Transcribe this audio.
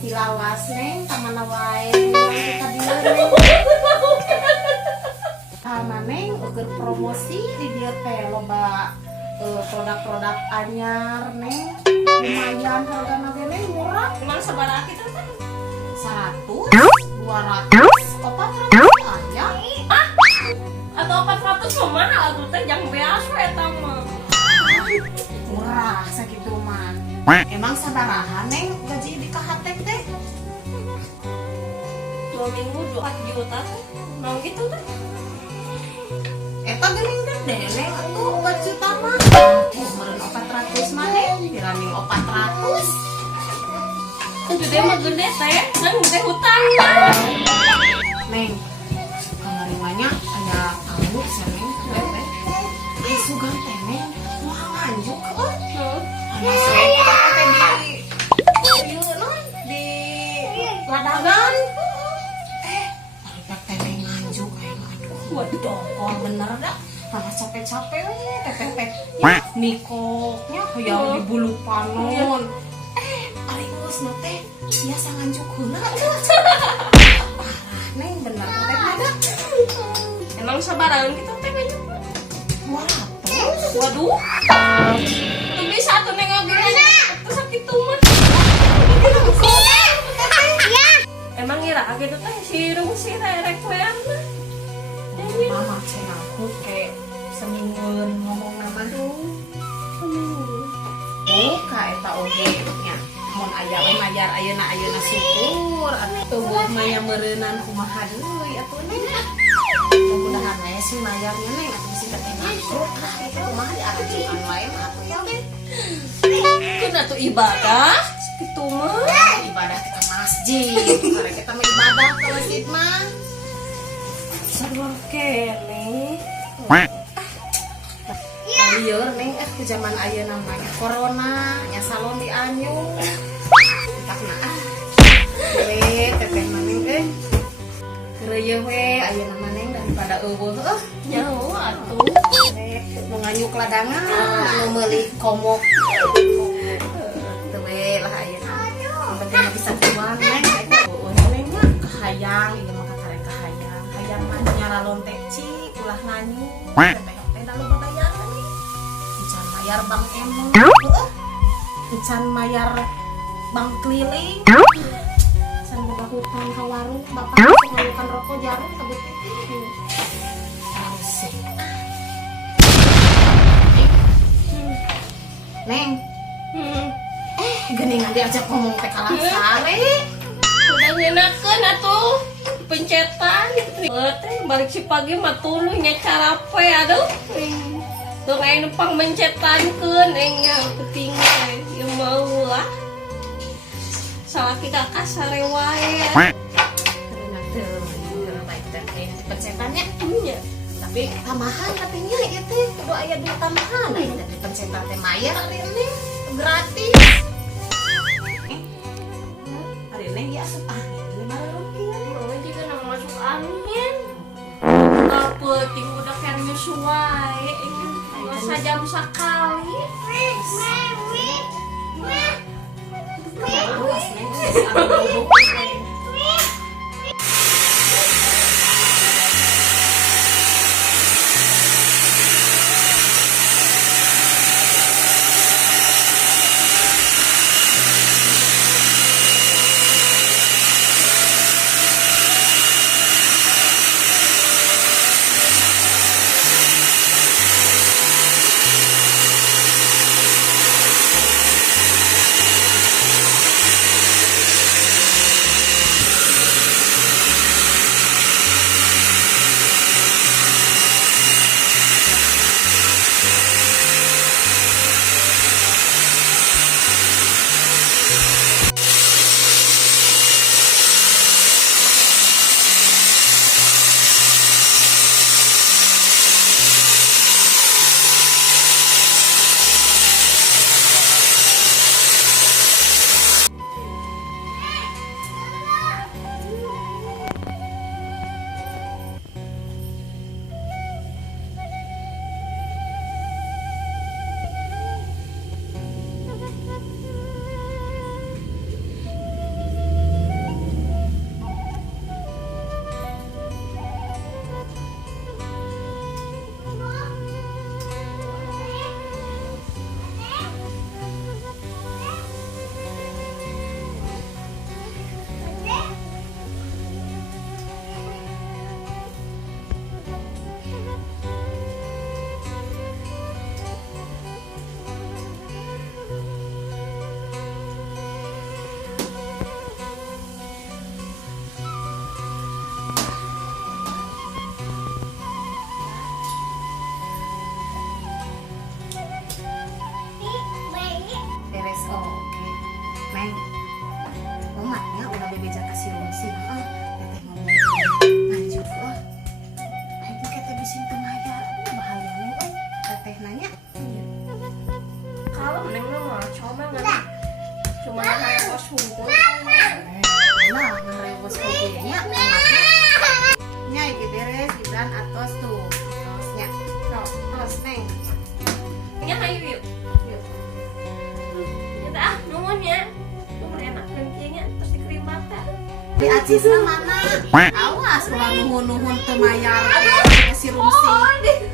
Tilawas neng kamana wae kita dieu neng sama neng ukur promosi di dieu teh loba produk-produk anyar neng lumayan hargana ge neng murah Emang sabaraha kitu teh? 100 200 400 aja Atau 400 mah mahal atuh teh jang beas we eta mah. murah sakitu mah emang sabaraha neng gaji di kahatek teh 2 minggu 4 juta teh. Naon gitu teh? eta geuning gede neng atuh 4 juta mah meureun 400 mah neng diraning 400 Gede mah gede teh, kan gede hutang mah. neng kamarimanya aya anu seneng teh ai sugan teh neng moal nganjuk anu seneng teh di ieu non di ladagan teh neng nganjuk aya aduh waduh bener dah mama capek-capek we teteh nikoknya kayak di bulu panon ari geusna teh biasa nganjuk heula parah neng bener teh ada Emang sabaraha gitu teh nganjuk? 200 Waduh. Tuh bisa tuh nengok gini. Terus sakitu mah. Emang ngira gitu teh si Rung si rek wean mah. mama cenah aku kayak semingguan ngomong nama ka eta oge nya mun aya we majar ayeuna syukur atuh buah maya meureunan kumaha deui atuh neng mudah-mudahan we si majarnya neng atuh bisi teh ngatur ah eta kumaha diarajukan wae mah atuh ya teh Kan atuh ibadah kitu mah. ibadah ke masjid karena kita mah ibadah ke masjid mah Sarua kene. lieur neng ke zaman ayeuna namanya corona nya salon di anyu takna we teteh maneng keureuy we ayeuna maneng daripada eueuh Nyaho atuh. nu nganyuk ladangan nu meuli komok teu we lah ayeuna yang penting mah bisa cuan neng neng mah kahayang ieu mah kakarek kahayang hayang mah nyara lonte cik ulah nganyuk teteh teh da loba bayar nih encan mayar bank emo encan mayar bank keliling encan boga hutang ka warung bapak ngalukan rokok jarum tebeutik neng geuningan diajak ngomong teh kalah sare Udah nyenakeun atuh pencetan gitu. Teh balik si pagi mah tuluy nya carape aduh. Tuh aya numpang mencetankeun engnya penting teh ieu mau lah. Salaki kakak sare wae. karena teu baik teh pencetannya Nya. tapi tambahan katanya ieu teh kudu aya duit tambahan aya teh pencetan teh mayar ari ini gratis ari ini ya asup angin 5 rupiah Mama juga nang masuk angin. Enggak penting udah kan nyusuai. Enggak sajam sakali. awas neng si angin Mengarewos hunkul. Nah, ngerewos kopinya nya iki beres Gibran atos tuh. Tosnya. Tos neng. Ya ayo yuk. Yuk. Ya nuhun ya. Nuhun enak kengkinya terus dikerim mata. Di acisna mana? Awas ulah nuhun-nuhun teu mayar. Si rumsi.